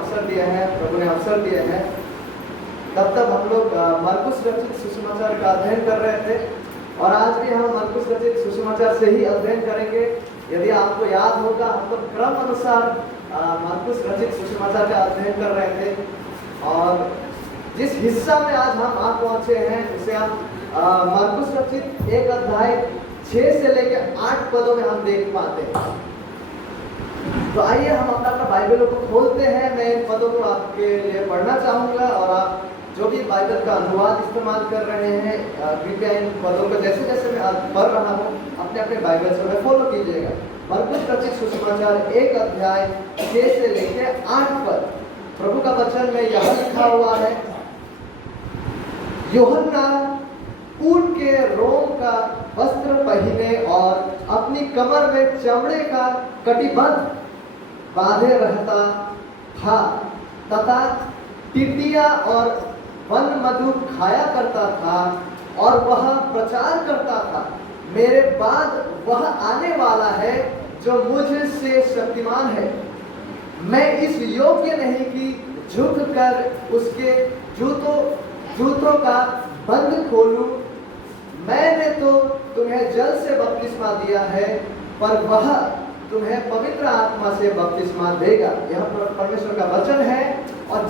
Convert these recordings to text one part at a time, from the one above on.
अवसर दिया है, प्रभु ने अवसर दिया है, तब तक हम लोग मरकुस रचित सुसमाचार का अध्ययन कर रहे थे और आज भी हम मरकुस रचित सुसमाचार से ही अध्ययन करेंगे। यदि आपको याद होगा, हम लोग क्रम अनुसार मरकुस रचित सुसमाचार का अध्ययन कर रहे थे और जिस हिस्सा में आज हम आ पहुंचे हैं उसे हम मरकुस रचित 1 अध्याय 6 से लेकर 8 पदों में हम देख पाते हैं। तो आइए हम अपना बाइबल को खोलते हैं। मैं इन पदों को आपके लिए पढ़ना चाहूँगा और आप जो भी बाइबल का अनुवाद इस्तेमाल कर रहे हैं, कृपया इन पदों को जैसे जैसे मैं पढ़ रहा हूँ अपने अपने बाइबल से मैं फॉलो कीजिएगा। मरकुस रचित सुसमाचार 1 अध्याय 6 से लेकर 8 पद। प्रभु का वचन में यह लिखा हुआ है, यूहन्ना ऊंट के रोम का वस्त्र पहने और अपनी कमर में चमड़े का कटिबंध बांधे रहता था तथा टिड्डियां और वन मधु खाया करता था और वह प्रचार करता था, मेरे बाद वह आने वाला है जो मुझसे शक्तिमान है। मैं इस योग्य नहीं कि झुक कर उसके जूतों का बंद खोलूं। मैंने तो तुम्हें जल से बपतिस्मा दिया है, पर वह तुम्हें पवित्र आत्मा से बपतिस्मा देगा। यह परमेश्वर का वचन है और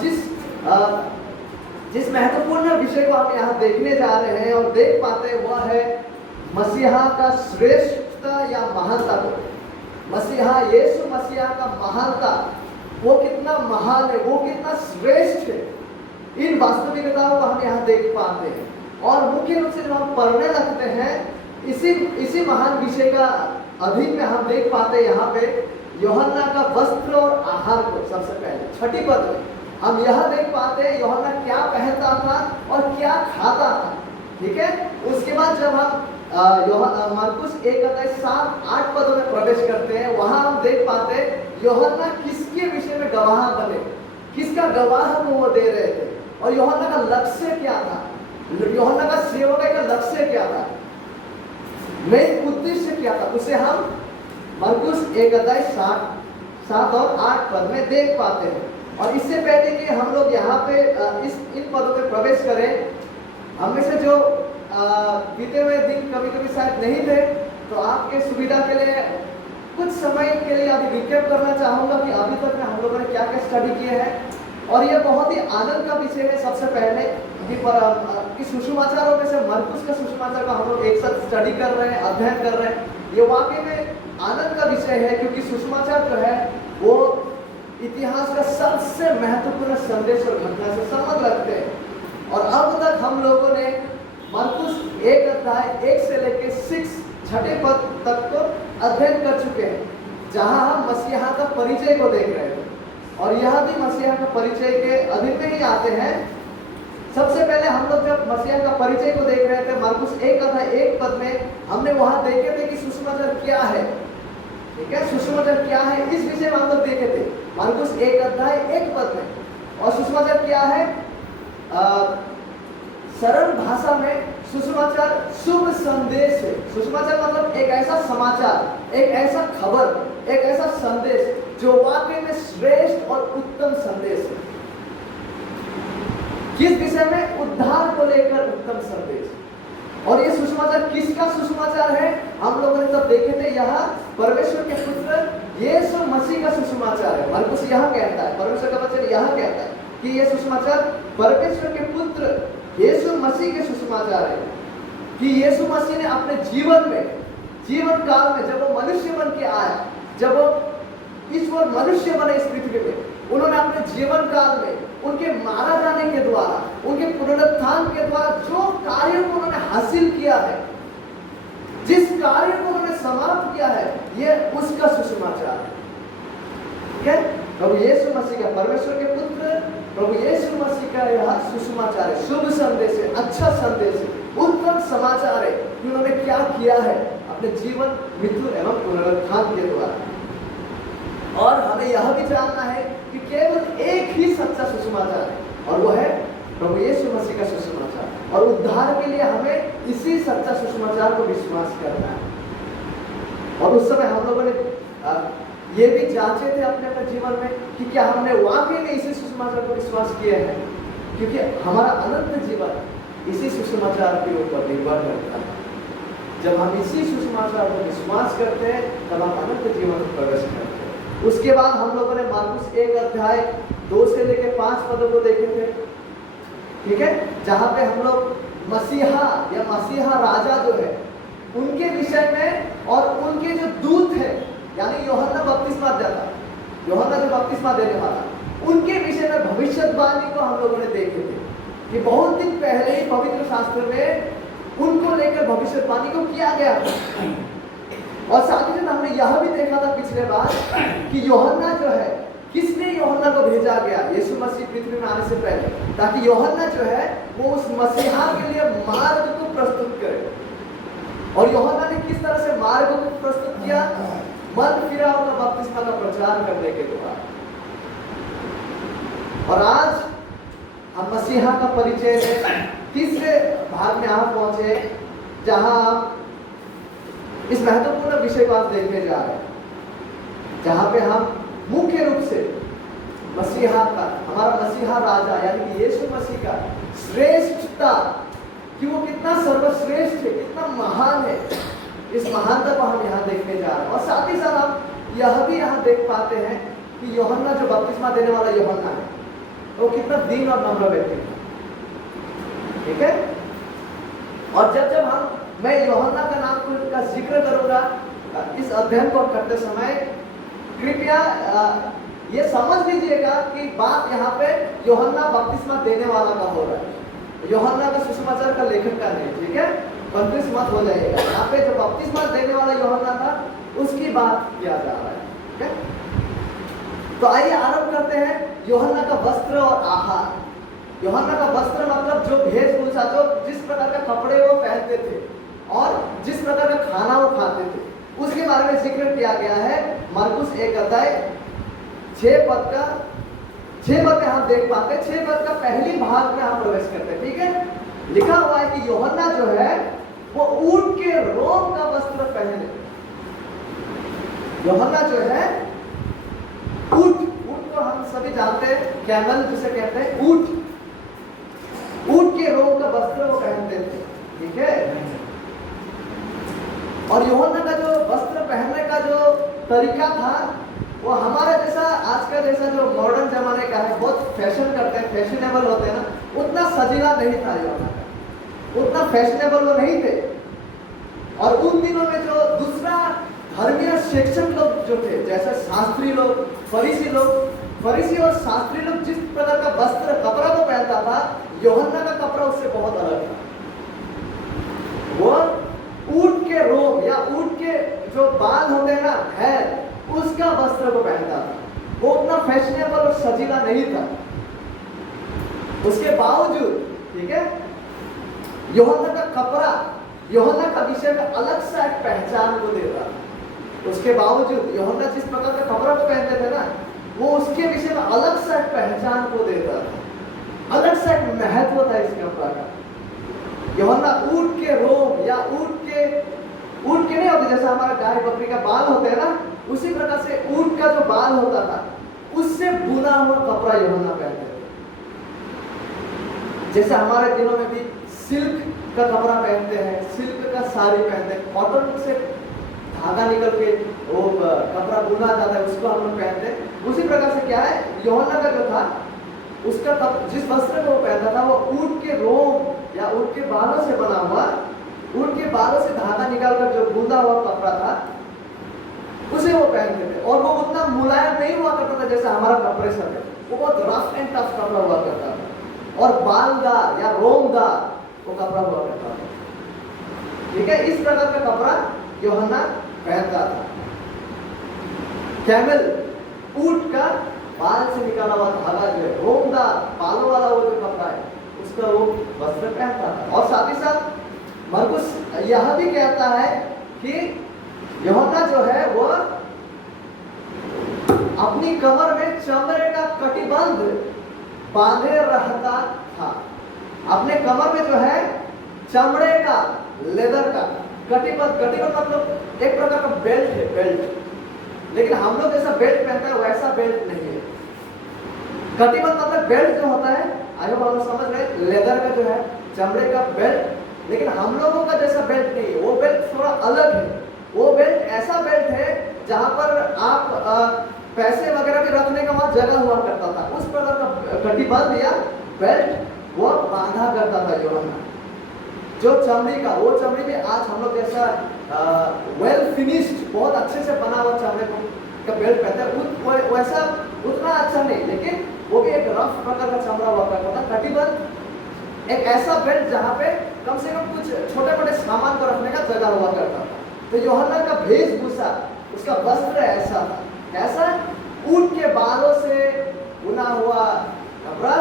जिस महत्वपूर्ण विषय को हम यहाँ देखने जा रहे हैं और देख पाते हैं वह है मसीहा का श्रेष्ठता या महानता को। मसीहा यीशु मसीहा का महानता, वो कितना महान है, वो कितना श्रेष्ठ है, इन वास्तविकताओं को हम यहाँ देख पाते हैं। और मुख्य रूप से जब हम पढ़ने लगते हैं इसी महान विषय का अधीन में हम देख पाते हैं यहाँ पे यूहन्ना का वस्त्र और आहार को। सबसे पहले 6 पद में हम यह देख पाते हैं यूहन्ना क्या पहनता था और क्या खाता था। ठीक है, उसके बाद जब हम मरकुस 1 अध्याय 7-8 पदों में प्रवेश करते हैं, वहां हम देख पाते हैं यूहन्ना किसके विषय में गवाह बने, किसका गवाह को वो दे रहे थे और यूहन्ना का लक्ष्य क्या था, यूहन्ना का सेवकाई का लक्ष्य क्या था, मेन उद्देश्य क्या था, उसे हम मरकुस 1 अध्याय 7 और 8 पद में देख पाते हैं। और इससे पहले कि हम लोग यहाँ पे इन पदों पे प्रवेश करें, हम में से जो बीते हुए दिन कभी कभी शायद नहीं थे, तो आपके सुविधा के लिए कुछ समय के लिए अभी रिकैप करना चाहूँगा कि अभी तक में हम लोगों ने क्या क्या स्टडी किए हैं। और ये बहुत ही आनंद का विषय है। सबसे पहले कि सुसमाचारों में से मरकुस का सुसमाचार का हम लोग एक साथ स्टडी कर रहे हैं, अध्ययन कर रहे हैं। ये वाकई में आनंद का विषय है क्योंकि सुसमाचार जो है वो इतिहास का सबसे महत्वपूर्ण संदेश और घटना से संबंध रखते हैं। और अब तक हम लोगों ने मरकुस 1 अध्याय 1 से लेकर 6 पद तक को अध्ययन कर चुके हैं, जहां हम मसीहा का परिचय को देख रहे थे और यह भी मसीहा का परिचय के अधीन में ही आते हैं। सबसे पहले हम लोग जब मसीहा का परिचय को देख रहे थे मरकुस 1 अध्याय 1 पद में, हमने वहां देखे थे कि सुसमाचार क्या है। ठीक है, सुसमाचार क्या है इस विषय में हम लोग देखे थे मरकुस 1 अध्याय 1 पद में। और सुसमाचार क्या है, सरल भाषा में सुसमाचार शुभ संदेश है। सुसमाचार मतलब एक ऐसा समाचार, एक ऐसा खबर, एक ऐसा संदेश जो वाकई में श्रेष्ठ और उत्तम संदेश है। किस विषय में, उद्धार को लेकर उत्तम संदेश। और ये सुसमाचार किसका सुसमाचार है, हम लोगों ने तब देखे थे, यह परमेश्वर के पुत्र यीशु मसीह का सुसमाचार है। मरकुस यह कहता है, परमेश्वर का वचन यह कहता है कि यह सुसमाचार परमेश्वर के पुत्र यीशु मसीह के सुसमाचार है कि यीशु मसीह ने अपने जीवन काल में जब वो मनुष्य बन के आया, जब वो ईश्वर मनुष्य बने इस पृथ्वी में, उन्होंने अपने जीवन काल में उनके मारा जाने के द्वारा, उनके पुनरुत्थान के द्वारा जो कार्यों को उन्होंने हासिल किया है, जिस कार्य को उन्होंने समाप्त किया है, ये उसका सुसमाचार है। ठीक है, प्रभु यीशु मसीह का, परमेश्वर के पुत्र प्रभु यीशु मसीह का यह सुसमाचार है, शुभ संदेश है, अच्छा संदेश है, उत्तम समाचार है कि उन्होंने क्या किया है अपने जीवन, मृत्यु एवं पुनरुत्थान के द्वारा। और हमें यह भी जानना है कि केवल एक ही सच्चा सुसमाचार है और वह है प्रभु यीशु मसीह का सुसमाचार। और उद्धार के लिए हमें इसी सच्चा सुसमाचार को विश्वास करना है। और उस समय हम लोगों ने ये भी जांचे थे अपने अपने जीवन में कि क्या हमने वाकई में इसी सुसमाचार को विश्वास किया है, क्योंकि हमारा अनंत जीवन इसी सुसमाचार के ऊपर निर्भर करता है। जब हम इसी सुसमाचार को विश्वास करते हैं तब हम अनंत जीवन में प्रवेश करते हैं। उसके बाद हम लोगों ने मार्कुस 1 अध्याय 2 से लेकर 5 पदों को देखे थे, ठीक है, जहां पे हम लोग मसीहा या मसीहा राजा जो है उनके विषय में और उनके जो दूत है, यानी यूहन्ना बपतिस्मा देता, यूहन्ना जो बपतिस्मा देने वाला, उनके विषय में भविष्यवाणी को हम लोगों ने देखे थे कि बहुत दिन पहले ही पवित्र शास्त्र में उनको लेकर भविष्यवाणी को किया गया था। और साथ ही साथ हमने यह भी देखा था पिछले बार कि यूहन्ना जो है, किसने यूहन्ना को भेजा गया यीशु मसीह पृथ्वी में आने से पहले, ताकि यूहन्ना जो है वो उस मसीहा के लिए मार्ग को प्रस्तुत करे। और यूहन्ना ने किस तरह से मार्ग को प्रस्तुत किया? मन फिराव का बपतिस्मा का प्रचार करने के द्वारा। और आज हम मसीहा का परिचय में तीसरे भाग में आप पहुंचे, जहां इस महत्वपूर्ण विषय को आप देखने जा रहे हैं, जहां पे हम मुख्य रूप से मसीहा का, हमारा मसीहा राजा यानी कि यीशु मसीह का श्रेष्ठता, कि वो कितना सर्वश्रेष्ठ है, कितना महान है, इस महानता को हम यहाँ देखने जा रहे हैं। और साथ ही साथ हम यह भी यहाँ देख पाते हैं कि यूहन्ना जो बपतिस्मा देने वाला यूहन्ना है वो कितना दीन और नम्र व्यक्ति है, ठीक है। और जब मैं यूहन्ना का नाम का जिक्र करूंगा इस अध्ययन को करते समय, कृपया ये समझ लीजिएगा कि बात यहाँ पे यूहन्ना बपतिस्मा देने वाला का हो रहा है, यूहन्ना का सुसमाचार का लेखक का नहीं, ठीक है, कंफ्यूज मत हो जाइएगा। यहाँ पे जो बपतिस्मा देने वाला यूहन्ना था उसकी बात किया जा रहा है, ठीक है। तो आइए आरंभ करते हैं यूहन्ना का वस्त्र और आहार। यूहन्ना का वस्त्र मतलब जो वेशभूषा, जो जिस प्रकार का कपड़े वो पहनते थे और जिस प्रकार का खाना वो खाते थे, उसके बारे में जिक्र किया गया है मार्कुस 1 अध्याय 6 पद में हम देख पाते हैं। 6 पद का पहली भाग में हम प्रवेश करते हैं, ठीक है। लिखा हुआ है कि यूहन्ना जो है वो ऊंट के रोम का वस्त्र पहने। यूहन्ना जो है ऊंट को हम सभी जानते हैं, कैमल जिसे कहते हैं, ऊंट के रोम का वस्त्र वो पहनते थे, ठीक है। और यूहन्ना का जो वस्त्र पहनने का जो तरीका था वो हमारा जैसा आज का जैसा जो मॉडर्न जमाने का है, बहुत फैशन करते हैं, फैशनेबल होते हैं ना, उतना सजीला नहीं था यूहन्ना का, उतना फैशनेबल वो नहीं थे। और उन दिनों में जो दूसरा धर्मीय शिक्षक लोग जो थे, जैसे शास्त्री लोग, फरीसी और शास्त्री लोग जिस प्रकार का वस्त्र कपड़ा को पहनता था, यूहन्ना का कपड़ा उससे बहुत अलग था। वो ऊंट के रोम या ऊंट के जो बाल होते हैं ना, है उसका वस्त्र को पहनता था। वो उतना फैशनेबल और सजीला नहीं था। उसके बावजूद, ठीक है, यूहन्ना का कपड़ा यूहन्ना का विषय में अलग सा एक पहचान को देता था। उसके बावजूद यूहन्ना जिस प्रकार का कपड़ा को पहनते थे ना, वो उसके विषय में अलग सा एक पहचान को देता था, अलग सा एक महत्व था इस कपड़ा का। यूहन्ना ऊंट के रोम या ऊंट के नहीं होते, जैसा हमारा गाय बकरी का बाल होते हैं ना, उसी प्रकार से ऊंट का जो बाल होता था उससे बुना हुआ कपड़ा यूहन्ना पहनते थे। जैसे हमारे दिनों में भी सिल्क का कपड़ा पहनते हैं, सिल्क का साड़ी पहनते हैं, कॉटन से धागा निकल के वो कपड़ा बुना जाता है, उसको हम लोग पहनते हैं। उसी प्रकार से क्या है, यूहन्ना का जो था उसका जिस वस्त्र को वो पहनता था वो ऊंट के रोम या ऊंट के बालों से बना हुआ, ऊंट के बालों से धागा निकालकर जो बूंदा हुआ कपड़ा था उसे वो पहनते थे। और वो उतना मुलायम नहीं हुआ करता था जैसा हमारा कपड़े सब है, वो बहुत रफ एंड टफ कपड़ा हुआ करता था और बालदार या रोमदार वो कपड़ा हुआ करता था, ठीक है। इस प्रकार का कपड़ा यूहन्ना पहनता था। कैमल ऊंट का बाल से निकाला हुआ धागा जो है, रोमदार बालों वाला वो जो कपड़ा है, उसका वो वस्त्र पहनता था। और साथ ही साथ मार्कुस यह भी कहता है कि यूहन्ना जो है वो अपनी कमर में चमड़े का कटिबंध बांधे रहता था। अपने कमर में जो है चमड़े का, लेदर का कटिबंध मतलब एक प्रकार का बेल्ट है, बेल्ट लेकिन हम लोग जैसा बेल्ट पहनते हैं वैसा बेल्ट नहीं है। कटिबंध मतलब बेल्ट जो होता है, आगे हम लोग समझ रहे, लेदर का जो है, चमड़े का बेल्ट, लेकिन हम लोगों का जैसा बेल्ट नहीं है, वो बेल्ट थोड़ा अलग है। वो बेल्ट ऐसा बेल्ट है जहां पर आप पैसे वगैरह भी रखने का वहां जगह हुआ करता था, उस प्रकार का कटिबंध या बेल्ट वो बांधा करता था यूहन्ना। जो चमड़ी का, वो चमड़ी में आज हम लोग जैसा वेल फिनिश्ड, बहुत अच्छे से बना हुआ चमड़े का बेल्ट पहनते हैं, वैसा उतना अच्छा नहीं, लेकिन वो भी एक रफ प्रकार का चमड़ा हुआ करता था। कटिबंध एक ऐसा बेल्ट जहाँ पे कम से कम कुछ छोटे मोटे सामान को रखने का जगह हुआ करता था। तो यूहन्ना का वेशभूषा, उसका वस्त्र ऐसा था, ऐसा ऊंट के बालों से बुना हुआ कपड़ा,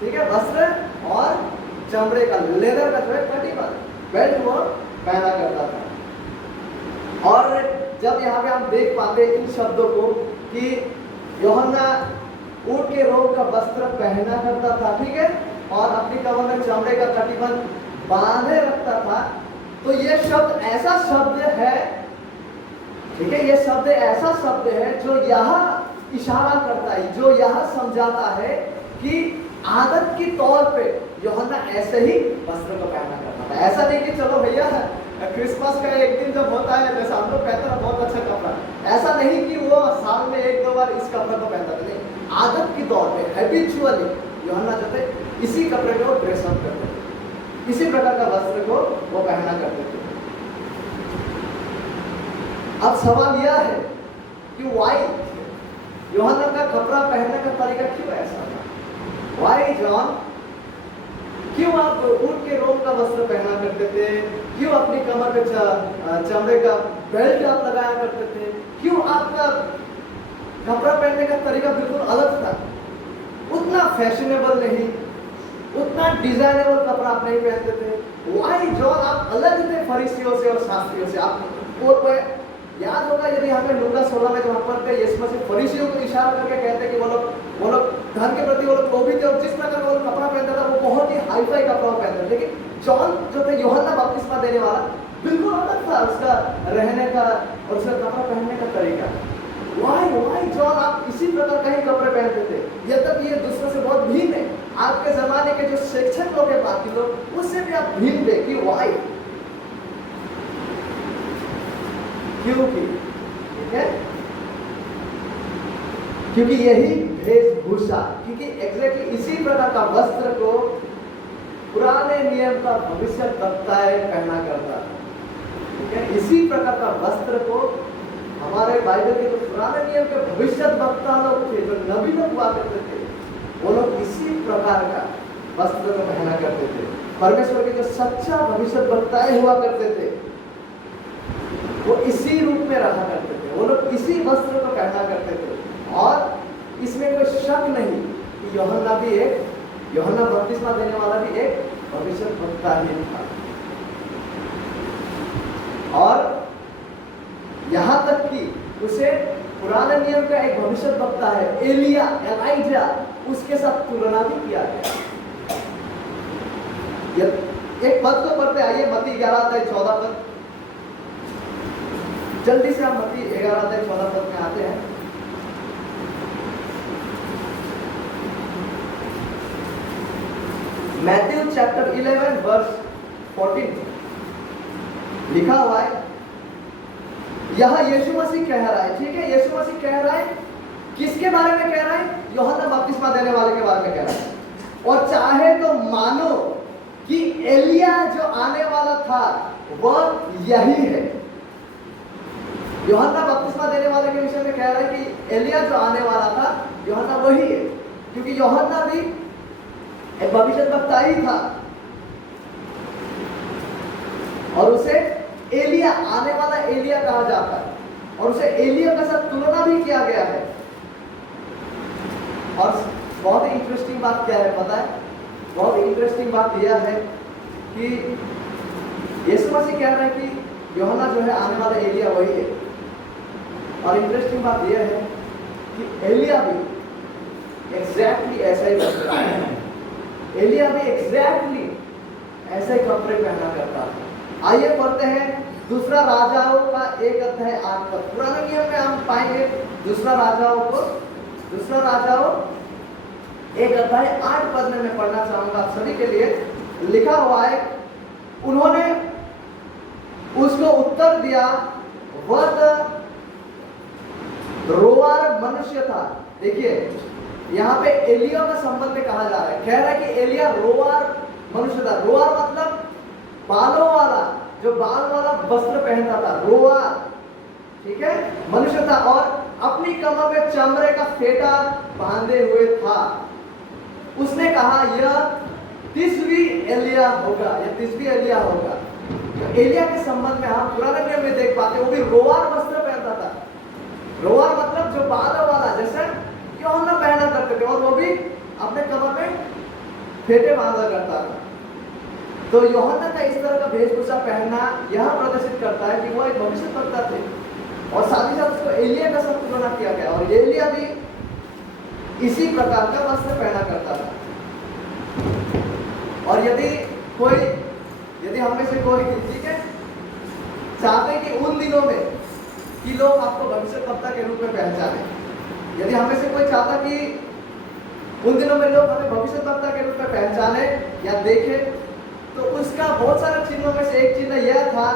ठीक है, वस्त्र, और चमड़े का, लेदर का जो है कटिबंध बेल्ट वो पहना करता था। और जब यहाँ पे हम देख पाते इन शब्दों को कि यूहन्ना ऊंट के रोग का वस्त्र पहना करता था, ठीक है, और अपनी कमर में चमड़े का कटिबंध बांधे रखता था, तो ये शब्द ऐसा शब्द है, ठीक है, ये शब्द ऐसा शब्द है जो यह इशारा करता है, जो यह समझाता है कि आदत के तौर पे यूहन्ना ऐसे ही वस्त्र को पहना करता था। ऐसा नहीं कि चलो भैया क्रिसमस का एक दिन जब होता है जैसे हम लोग पहनते हैं बहुत अच्छा कपड़ा, ऐसा नहीं कि वो साल में एक दो बार इस कपड़े को पहनता था, नहीं, आदत के तौर पे हैबिचुअली यूहन्ना जो थे इसी कपड़े को ड्रेस अप करते थे, इसी प्रकार का वस्त्र को वो पहना करते थे। अब सवाल यह है कि वाई यूहन्ना का कपड़ा पहनने का तरीका क्यों ऐसा था? वाई जॉन, क्यों आप ऊंट के रोम का वस्त्र पहना करते थे? क्यों अपनी कमर पे चमड़े का बेल्ट आप लगाया करते थे? क्यों आपका कपड़ा पहनने का तरीका बिल्कुल अलग था? उतना फैशनेबल नहीं, उतना डिजाइनेबल कपड़ा आप नहीं पहनते थे। वाई जॉन आप अलग थे फरीसियों से और शास्त्रियों से। आप याद होगा यदि हमें लूका 16 में जब हम पढ़ते यीशु मसीह फरीसियों को इशारा करके कहते कि वो लोग धन के प्रति वो लोग लोभी थे, और जिस प्रकार वो कपड़ा पहनता था वो बहुत ही हाई फाई कपड़ा पहनते थे। लेकिन जॉन जो थे, यूहन्ना बपतिस्मा देने वाला, बिल्कुल अलग था उसका रहने का और उसका कपड़ा पहनने का तरीका। वाई जॉन आप इसी प्रकार का ही कपड़े पहनते थे, यद्यपि ये दूसरों से बहुत भिन्न है। आपके जमाने के जो शिक्षक लोग हैं, बाकी लोग, उससे भी आप भिन्न थे। कि वाई क्योंकि, ठीक है, क्योंकि यही वेशभूषा, क्योंकि एग्जैक्टली इसी प्रकार का वस्त्र को पुराने नियम का भविष्यद्वक्ताएं पहना करता था, ठीक है, इसी प्रकार का वस्त्र को हमारे बाइबल के जो पुराने नियम के भविष्यद्वक्ता लोग थे, जो नबी लोग हुआ करते थे, वो लोग इसी प्रकार का वस्त्र को पहना करते थे। परमेश्वर के जो सच्चा भविष्यद्वक्ताएं हुआ करते थे वो इसी रूप में रहा करते थे, वो लोग इसी वस्त्र को पहना करते थे। और इसमें कोई शक नहीं कि यूहन्ना बपतिस्मा देने वाला भी एक भविष्यद्वक्ता ही था। और यहाँ तक कि उसे पुराने नियम का एक भविष्यद्वक्ता है एलाइजा, उसके साथ तुलना भी किया गया। एक पद को पढ़ते आइए, मत्ती 11:14 पद। जल्दी से हम मत्ती 11:14 पद में आते हैं। मैथ्यू चैप्टर 11 वर्स 14 लिखा हुआ है, यह यीशु मसीह कह रहा है, ठीक है, यीशु मसीह कह रहा है, किसके बारे में कह रहा है? यूहन्ना बपतिस्मा देने वाले के बारे में कह रहा है। और चाहे तो मानो कि एलिया जो आने वाला था वह यही है। यूहन्ना बपतिस्मा देने वाले के विषय में कह रहा है कि एलिया जो आने वाला था, यूहन्ना वही है, क्योंकि यूहन्ना भी एक भविष्यद्वक्ता ही था और उसे एलिया, आने वाला एलिया कहा जाता है, और उसे एलिया के साथ तुलना भी किया गया है। और बहुत ही इंटरेस्टिंग बात क्या है पता है? बहुत ही इंटरेस्टिंग बात यह है कि यीशु मसीह कह रहे हैं कि यूहन्ना जो है आने वाला एलिया वही है। और इंटरेस्टिंग बात यह है कि एलिया भी एग्जैक्टली ऐसा ही करता है, एलिया भी एग्जैक्टली ऐसे ही कपड़े पहना करता था। आइए पढ़ते हैं दूसरा राजाओं का 1 अध्याय 8 पद। पुराने नियम में हम पाएंगे दूसरा राजाओं 1 अध्याय 8 पद में मैं पढ़ना चाहूंगा आप सभी के लिए। लिखा हुआ है, उन्होंने उसको उत्तर दिया, वह रोवार मनुष्य था। देखिए यहाँ पे एलिया का संबंध में कहा जा रहा है, कह रहा है कि एलिया रोवार मनुष्य था। रोवार मतलब बालों वाला, जो बाल वाला वस्त्र पहनता था, रोवार, ठीक है, मनुष्य था, और अपनी कमर में चमड़े का फेटा बांधे हुए था। उसने कहा यह तिस्बी एलिया होगा, यह तिस्बी एलिया होगा। तो एलिया के संबंध में हम पुराने नियम में देख पाते हैं, वो भी रोवार वस्त्र पहनता था। रोवार मतलब जो बालों वाला, जैसे यूहन्ना पहना करते थे, और वो भी अपने कमर में फेटे बांधा करता था। तो यूहन्ना का इस तरह का वेशभूषा पहनना यह प्रदर्शित करता है कि वो एक भविष्यवक्ता थे, और साथ ही साथ उसको एलिया का साथ तुलना किया गया, और एलिया भी इसी प्रकार का वस्त्र पहना करता था। और यदि हम में से कोई, ठीक है, चाहते कि उन दिनों में कि लोग आपको भविष्यवक्ता के रूप में पहचाने, यदि हम में से कोई चाहता कि उन दिनों में लोग हमें भविष्यवक्ता के रूप में पहचाने या देखे, तो उसका बहुत सारे चिन्हों में से एक चिन्ह यह था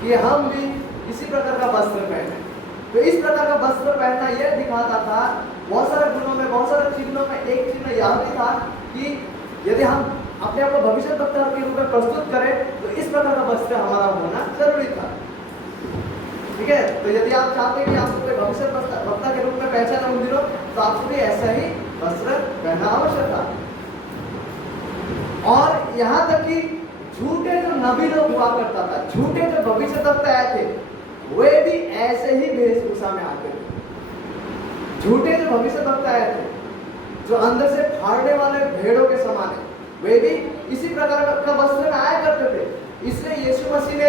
कि हम भी इसी प्रकार का वस्त्र पहने। तो इस प्रकार का वस्त्र पहनना यह दिखाता था, बहुत सारे गुणों में, बहुत सारे चिन्हों में एक चिन्ह यह भी था कि यदि हम अपने आप को भविष्यवक्ता के रूप में प्रस्तुत करें तो इस प्रकार का वस्त्र हमारा होना जरूरी था, ठीक है। तो यदि आप चाहते हैं कि आपको कोई भविष्यवक्ता के रूप में पहचाने उन दिनों, तो आपको भी ऐसा ही वस्त्र पहनना आवश्यक था। और यहाँ तक कि झूठे जो नबी लोग हुआ करता था, झूठे जो भविष्यवक्ता आए थे, वे भी ऐसे ही वेशभूषा में आते थे। झूठे जो भविष्यवक्ता आए थे, जो अंदर से फाड़ने वाले भेड़ों के समान है, वे भी इसी प्रकार का वस्त्र में आया करते थे। इसलिए यीशु मसीह ने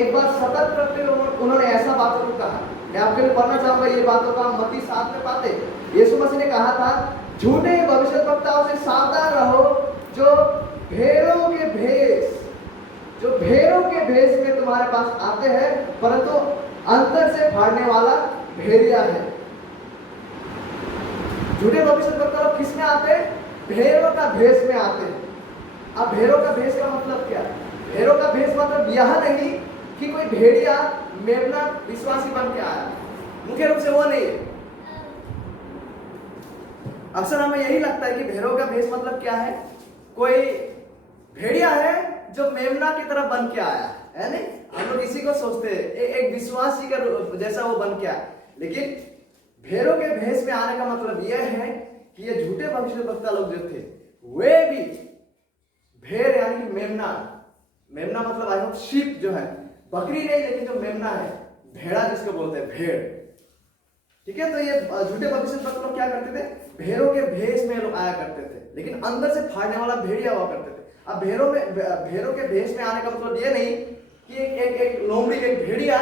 एक बार सतर्क करते हुए उन्होंने ऐसा बातों को कहा। मैं आपके लिए पढ़ना चाहूंगा ये बातों को, हम मत्ती 7 में पाते। यीशु मसीह ने कहा था, झूठे भविष्यवक्ताओं से सावधान रहो, जो भेड़ों के भेष में तुम्हारे पास आते हैं, परंतु अंतर से फाड़ने वाला भेड़िया है। झूठे भविष्यवक्ता लोग किस में आते हैं? भेड़ों का भेष में आते हैं। अब भेड़ों का भेष का मतलब क्या है? भेड़ों का भेष मतलब यह नहीं कि कोई भेड़िया मेमना विश्वासी बन के आया, मुख्य रूप से वो नहीं है। अक्सर हमें यही लगता है कि भेड़ों का भेष मतलब क्या है? कोई भेड़िया है जो मेमना की तरह बन के आया है, नहीं? हम लोग इसी को सोचते हैं, एक विश्वासी का जैसा वो बन के आया। लेकिन भेड़ों के भेष में आने का मतलब यह है कि ये झूठे भविष्यवक्ता लोग जो थे, वे भी भेड़ यानी कि मेमना मतलब आई होप शीप जो है, बकरी नहीं, लेकिन जो मेमना है, भेड़ा जिसको बोलते हैं, भेड़, ठीक है। तो ये झूठे भविष्यवक्ता लोग क्या करते थे? भेड़ों के भेष में लोग आया करते थे, लेकिन अंदर से फाड़ने वाला भेड़िया हुआ करते थे। अब भेड़ों के भेष में आने का मतलब ये नहीं कि एक लोमड़ी, एक भेड़िया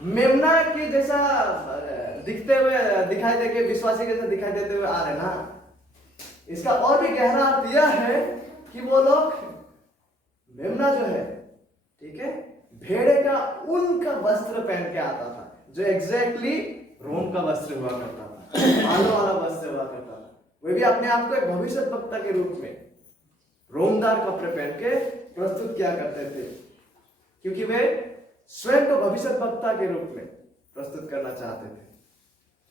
मेमना के जैसा दिखते हुए दिखाई देके, विश्वासी के जैसा दिखाई देते हुए आ रहे ना। इसका और भी गहरा अर्थ यह है कि वो लोग मेमना जो है, ठीक है, भेड़े का ऊन का वस्त्र पहन के आता था, जो एग्जैक्टली रोम का वस्त्र हुआ करता था, आलो वाला वस्त्र हुआ करता था। वे भी अपने आप को एक भविष्यवक्ता के रूप में रोमदार कपड़े पहन के प्रस्तुत किया करते थे, क्योंकि वे स्वयं को भविष्यवक्ता के रूप में प्रस्तुत करना चाहते थे,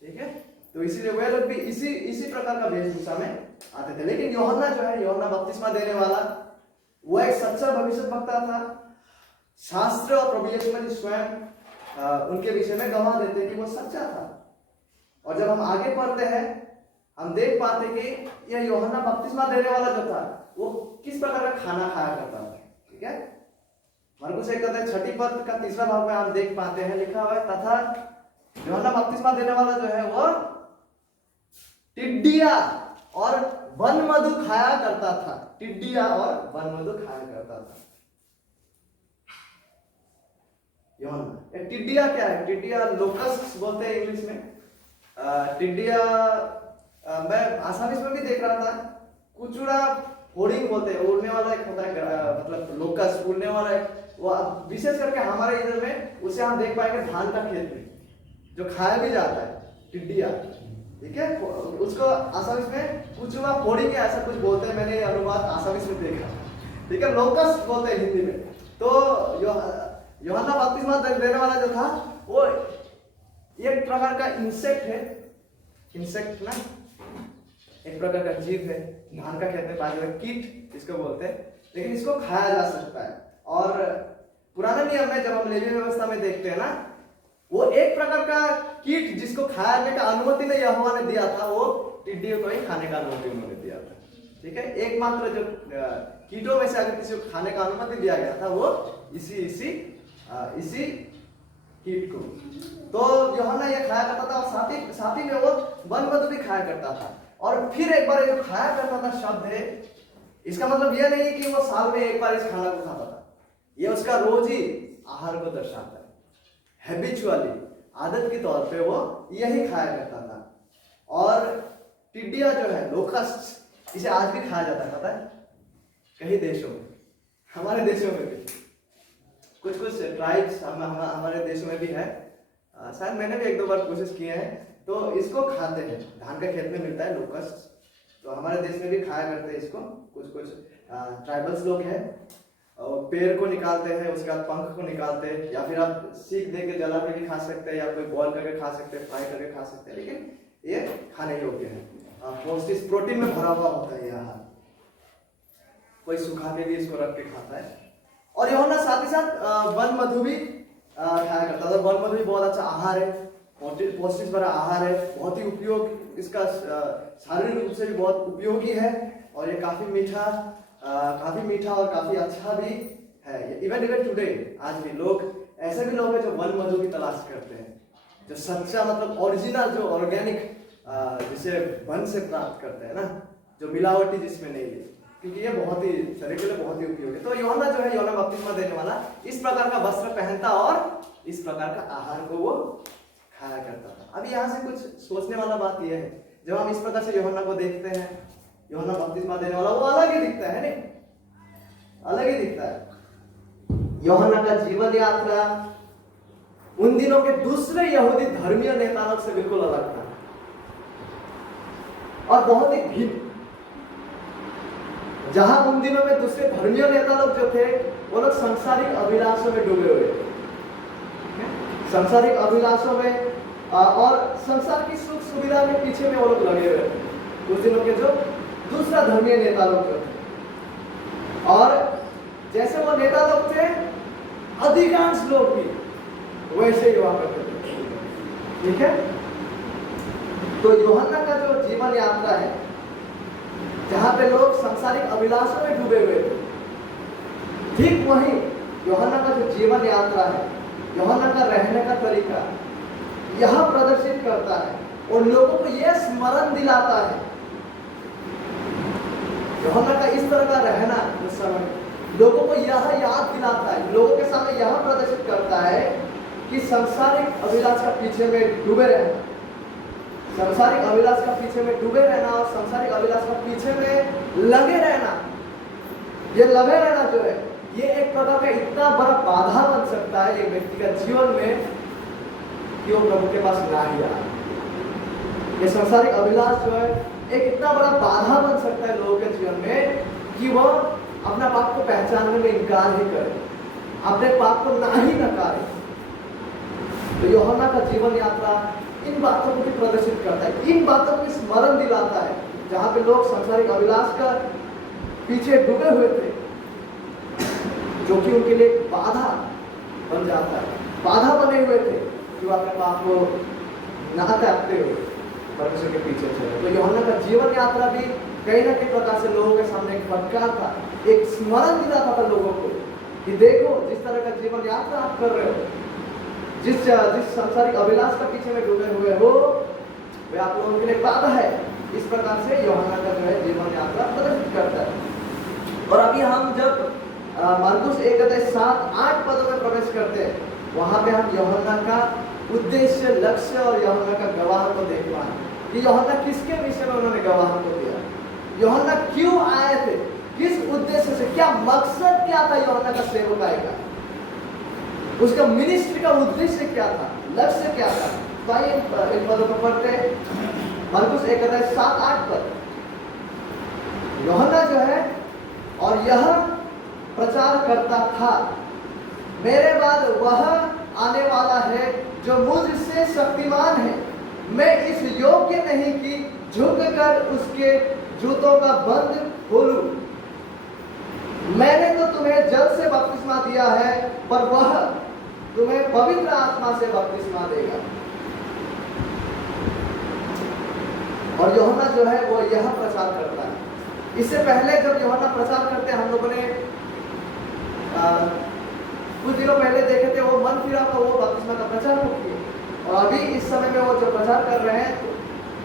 ठीक है। तो इसीलिए वे लोग भी इसी प्रकार का वेशभूषा में आते थे। लेकिन यूहन्ना जो है, यूहन्ना बपतिस्मा देने वाला, वह एक सच्चा भविष्यवक्ता था। शास्त्र और प्रभु यीशु मसीह स्वयं उनके विषय में गवाह देते हैं कि वो सच्चा था। और जब हम आगे पढ़ते हैं, हम देख पाते कि यह यूहन्ना बपतिस्मा देने वाला जो था, वो किस प्रकार का खाना खाया करता था, ठीक है। मरकुस 6 पद का 3 भाग में आप देख पाते हैं, लिखा हुआ है, तथा यूहन्ना बपतिस्मा देने वाला जो है वो टिड्डिया और वन मधु खाया करता था। टिड्डिया और वन मधु खाया करता था यूहन्ना। टिड्डिया क्या है? टिड्डिया लोकस्ट बोलते हैं इंग्लिश में। टिड्डिया मैं आसामी में भी देख रहा था, कुचुड़ा होर्डिंग बोलते हैं, उड़ने वाला एक होता है, मतलब लोकस्ट, उड़ने वाला एक वो विशेष करके हमारे इधर में उसे हम देख पाएंगे धान का खेत में जो खाया भी जाता है, टिड्डिया, ठीक है। उसको आसामीज में कुचुआ फोड़ी के ऐसा कुछ बोलते हैं, मैंने ये अनुवाद आसामीज में देखा, ठीक है। लोकस बोलते हैं हिंदी में। तो यूहन्ना बपतिस्मा देने वाला जो था वो एक प्रकार का इंसेक्ट है, इंसेक्ट ना, एक प्रकार का जीव है, धान का खेत में पाए जाने कीट इसको बोलते हैं, लेकिन इसको खाया जा सकता है। और पुराने नियम में जब हम लेवी व्यवस्था में देखते हैं ना, वो एक प्रकार का कीट जिसको खाने का अनुमति नहीं यहोवा ने दिया था, वो टिड्डियों को ही खाने का अनुमति उन्होंने दिया था, ठीक है। एकमात्र जो कीटों में से अगर किसी को खाने का अनुमति दिया गया था वो इसी कीट को। तो यूहन्ना ये खाया करता था, और साथ ही में वो वनमधु भी खाया करता था। और फिर एक बार जो खाया करता था शब्द है, इसका मतलब यह नहीं है कि वो साल में एक बार इस खाना को खाता था, ये उसका रोज ही आहार को दर्शाता है। हैबिचुअली, आदत के तौर पे वो यही खाया करता था। और टिड्डिया जो है, लोकस्ट, इसे आज भी खाया जाता है, पता है, कई देशों में, हमारे देशों में भी कुछ ट्राइब्स हमारे देशों में भी है। शायद मैंने भी एक दो बार कोशिश किए हैं, तो इसको खाते हैं, धान का खेत में मिलता है लोकस्ट, तो हमारे देश में भी खाया करते हैं इसको। कुछ ट्राइबल्स लोग हैं, पेड़ को निकालते हैं, उसके बाद पंख को निकालते हैं, या फिर आप सीख दे के जला के भी खा सकते हैं, या कोई बॉयल करके खा सकते हैं, फ्राई करके खा सकते हैं, लेकिन ये खाने योग्य है। पौष्टिक प्रोटीन में भरा हुआ होता है यह, कोई सुखा के भी इसको रख के खाता है। और यूहन्ना साथ ही साथ वन मधु भी खाया करता था। वन मधु भी बहुत अच्छा आहार है, पौष्टिक भरा आहार है, बहुत ही उपयोग, इसका शारीरिक रूप से भी बहुत उपयोगी है, और ये काफी मीठा और काफी अच्छा भी है। इवन टुडे, आज भी लोग, ऐसे भी लोग हैं जो वन मधु की तलाश करते हैं, जो सच्चा मतलब ओरिजिनल, जो ऑर्गेनिक, जिसे वन से प्राप्त करते हैं ना, जो मिलावटी जिसमें नहीं है, क्योंकि ये बहुत ही शरीर के लिए बहुत ही उपयोगी है। तो यूहन्ना जो है, यूहन्ना बपतिस्मा देने वाला, इस प्रकार का वस्त्र पहनता और इस प्रकार का आहार को वो खाया करता था। अब यहाँ से कुछ सोचने वाला बात यह है, जब हम इस प्रकार से यूहन्ना को देखते हैं, यूहन्ना बपतिस्मा देने वाला, वो अलग ही दिखता है, नहीं, अलग ही दिखता है। यूहन्ना का जीवन यात्रा उन दिनों के दूसरे यहूदी धर्मीय नेताओं से बिल्कुल अलग था, और बहुत ही भिन्न। जहां उन दिनों में दूसरे धर्मीय नेता लोग जो थे, वो लोग सांसारिक अभिलाषों में डूबे हुए थे, सांसारिक अभिलाषों में और संसार की सुख सुविधा के पीछे में वो लोग लगे हुए थे, उस दिनों के जो दूसरा धर्मीय नेता लोग जो थे। और जैसे वो नेता लोग थे, अधिकांश लोग भी वैसे ही हुआ करते थे, ठीक है। तो यूहन्ना का जो जीवन यात्रा है, जहां पे लोग सांसारिक अभिलाषों में डूबे हुए थे, ठीक वही यूहन्ना का जो जीवन यात्रा है, यूहन्ना का रहने का तरीका यह प्रदर्शित करता है और लोगों को यह स्मरण दिलाता है। यूहन्ना का इस तरह का रहना उस समय लोगों को यह याद दिलाता है, लोगों के सामने यह प्रदर्शित करता है कि सांसारिक अभिलाष का पीछे में डूबे रहना, सांसारिक अभिलाष का पीछे में डूबे रहना और सांसारिक अभिलाष का पीछे में लगे रहना, ये लगे रहना जो है, ये एक प्रकार का इतना बड़ा बाधा बन सकता है एक व्यक्ति का जीवन में कि वो प्रभु के पास ना ही आए। ये सांसारिक अभिलाष जो है एक इतना बड़ा बाधा बन सकता है लोगों के जीवन में कि वह अपना पाप को पहचानने में इनकार ही करे, अपने पाप को ना ही नकारे। तो यूहन्ना का जीवन यात्रा इन बातों को भी प्रदर्शित करता है, इन बातों को स्मरण दिलाता है, जहां पे लोग सांसारिक अभिलाष का पीछे डूबे हुए थे, जो कि उनके लिए बाधा बन जाता है, बाधा बने हुए थे कि वो अपने पाप को ना त्यागते हुए परमेश्वर के पीछे चले। तो यूहन्ना का जीवन यात्रा भी कहीं ना कहीं प्रकार से लोगों के सामने एक फटकार था, एक स्मरण दिलाता था लोगों को कि देखो, जिस तरह का जीवन यात्रा आप कर रहे हो, जिस सांसारिक अभिलाष का पीछे में डूबे हुए हो, वे आप लोगों के लिए बाधा है। इस प्रकार से यूहन्ना का जो है जीवन यात्रा प्रदर्शित करता है। और अभी हम जब मरकुस 1:7-8 पदों में प्रवेश करते हैं, वहां पे हम यूहन्ना का उद्देश्य, लक्ष्य और यूहन्ना का गवाह को देख पाए कि यूहन्ना किसके विषय में उन्होंने गवाह को दिया, यूहन्ना क्यों आए थे, किस उद्देश्य से, क्या मकसद क्या था यूहन्ना का सेवकाई का, उसका मिनिस्ट्री का उद्देश्य क्या था, लक्ष्य क्या था। तो आइए इन पदों को पढ़ते हैं। मरकुस 1:7-8 पद। यूहन्ना जो है और यह प्रचार करता था, मेरे बाद वह आने वाला है जो मुझसे शक्तिमान है, मैं इस योग्य नहीं कि झुककर उसके जूतों का बंद खोलूं। मैंने तो तुम्हें जल से बपतिस्मा दिया है, पर वह तुम्हें पवित्र आत्मा से बपतिस्मा देगा। और यूहन्ना जो है वो यह प्रचार करता है। इससे पहले जब यूहन्ना प्रचार करते हैं, हम लोगों ने कुछ दिनों पहले देखे थे, वो मन फिरा का वो बपतिस्मा का प्रचार को किए। और अभी इस समय में वो जो प्रचार कर रहे हैं, तो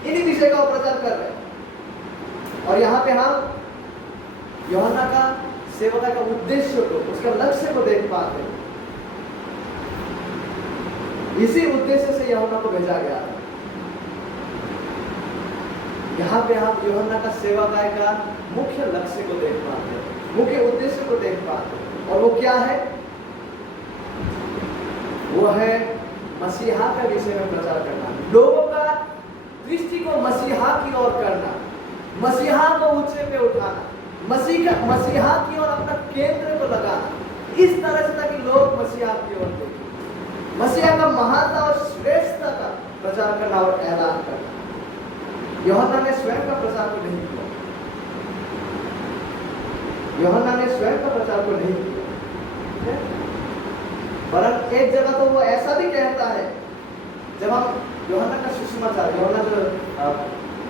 इन्हीं विषय का वो प्रचार कर रहे हैं। और यहाँ पे हम यूहन्ना का सेवका का उद्देश्य को, उसका लक्ष्य को देख पाते हैं। इसी उद्देश्य से यूहन्ना को भेजा गया था। यहाँ पे आप यूहन्ना का सेवकाई का मुख्य लक्ष्य को देख पाते हैं, मुख्य उद्देश्य को देख पाते हैं। और वो क्या है? वो है मसीहा के विषय में प्रचार करना, लोगों का दृष्टि को मसीहा की ओर करना, मसीहा को ऊंचे पे उठाना, मसीहा की ओर अपना केंद्र को लगाना, इस तरह से ताकि लोग मसीहा की ओर देखें, मसीहा का महानता और श्रेष्ठता का प्रचार करना और ऐलान करना। यूहन्ना ने स्वयं का प्रचार को नहीं किया, यूहन्ना ने स्वयं का प्रचार को नहीं किया, परंतु एक जगह तो वो ऐसा भी कहता है, जब हम यूहन्ना का सुसमाचार, यूहन्ना जो